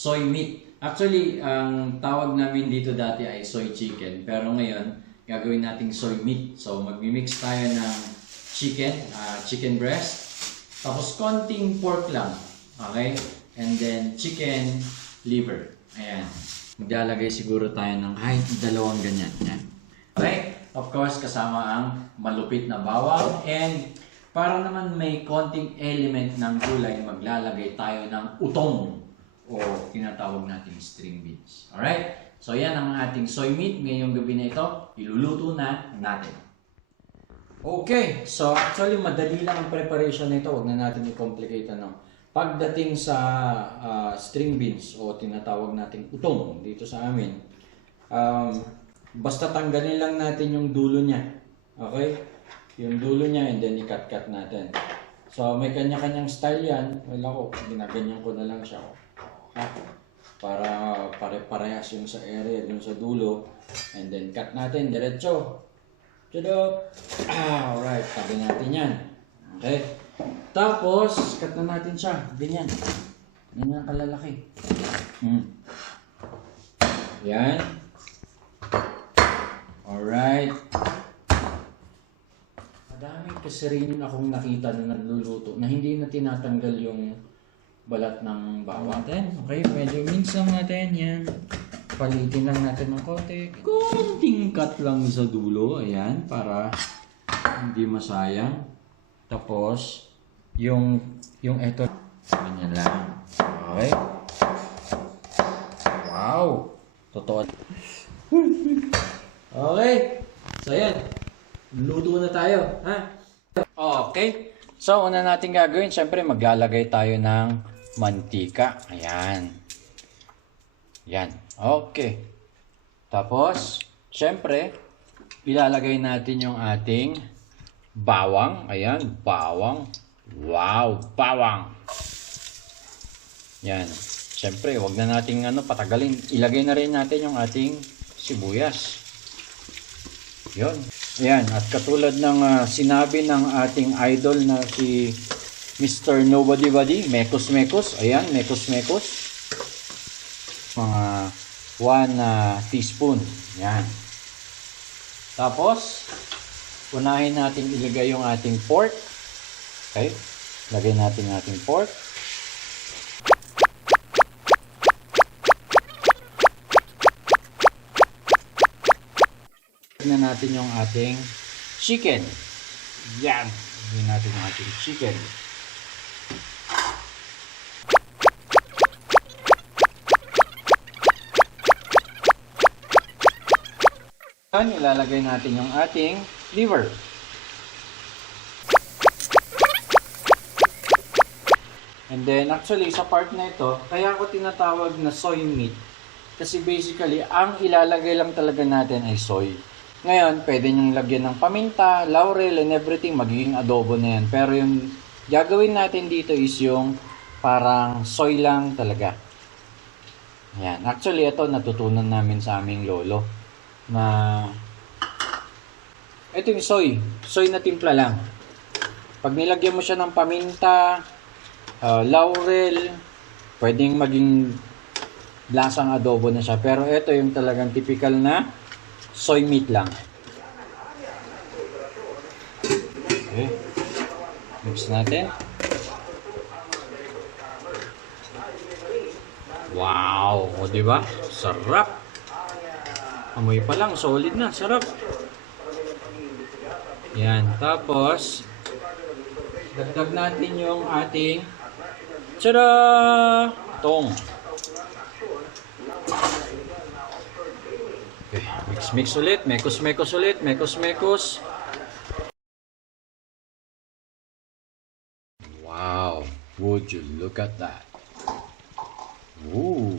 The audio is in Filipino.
soy meat. Actually, ang tawag namin dito dati ay soy chicken. Pero ngayon, gagawin nating soy meat. So, magmi-mix tayo ng chicken breast. Tapos, konting pork lang. Okay? And then, chicken liver. Ayan. Maglalagay siguro tayo ng kahit dalawang ganyan. Ayan. Okay? Of course, kasama ang malupit na bawang. And para naman may konting element ng gulay, maglalagay tayo ng utong o tinatawag nating string beans. Alright? So yan ang ating soy meat ngayong gabi na ito. Iluluto na natin. Okay. So actually madali lang ang preparation nito. Huwag na natin i-complicate Pagdating sa string beans o tinatawag nating utong dito sa amin, basta tanggalin lang natin yung dulo niya. Okay? Yung dulo niya and then i-cut natin. So may kanya-kanyang style yan. Well ako, ginaganyan ko na lang siya. Para pare-parehas yung sa area, yung sa dulo. And then cut natin, diretso. Chudok! Alright, tabi natin yan. Okay? Tapos, cut na natin siya. Ganyan. Ganyan kalalaki. Yan. Alright. Madami kasi rin akong nakita na nagluluto na hindi na tinatanggal yung balat ng bawang. Okay, medyo minsan natin yan. Palitin lang natin ng konti. Konting cut lang sa dulo. Ayan, para hindi masayang. Tapos, yung eto. Ganyan lang. Okay. Wow. Totoo. Okay. So, yan. Luto na tayo. Ha? Okay. So, una natin gagawin, syempre maglalagay tayo ng mantika. Ayan. Yan. Okay. Tapos, syempre, ilalagay natin yung ating bawang. Ayan, bawang. Wow, bawang. Yan. Syempre, wag na nating patagalin. Ilagay na rin natin yung ating sibuyas. Yun. Ayan, at katulad ng sinabi ng ating idol na si Mr. Nobody Body, Mekos Mekos. Ayan, Mekos Mekos. Mga 1 teaspoon. Ayan. Tapos, unahin natin ilagay yung ating pork. Okay? Lagay natin yung ating pork. Tignan natin yung ating chicken. Yan. Tignan natin yung ating chicken. Yan. Ilalagay natin yung ating liver. And then, actually, sa part na ito, kaya ako tinatawag na soy meat. Kasi basically, ang ilalagay lang talaga natin ay soy. Ngayon, pwede nyong lagyan ng paminta, laurel, and everything. Magiging adobo na yan. Pero yung gagawin natin dito is yung parang soy lang talaga. Yan. Actually, ito natutunan namin sa aming lolo. Na ito yung soy. Soy na timpla lang. Pag nilagyan mo siya ng paminta, laurel, pwedeng maging lasang adobo na siya. Pero ito yung talagang typical na soy meat lang. Okay. Mix natin. Wow! O diba? Sarap! Amoy pa lang, solid na. Sarap! Yan. Tapos, dagdag natin yung ating tada! Tong. Okay, mix ulit, mekos ulit, mekos. Wow, would you look at that? Ooh.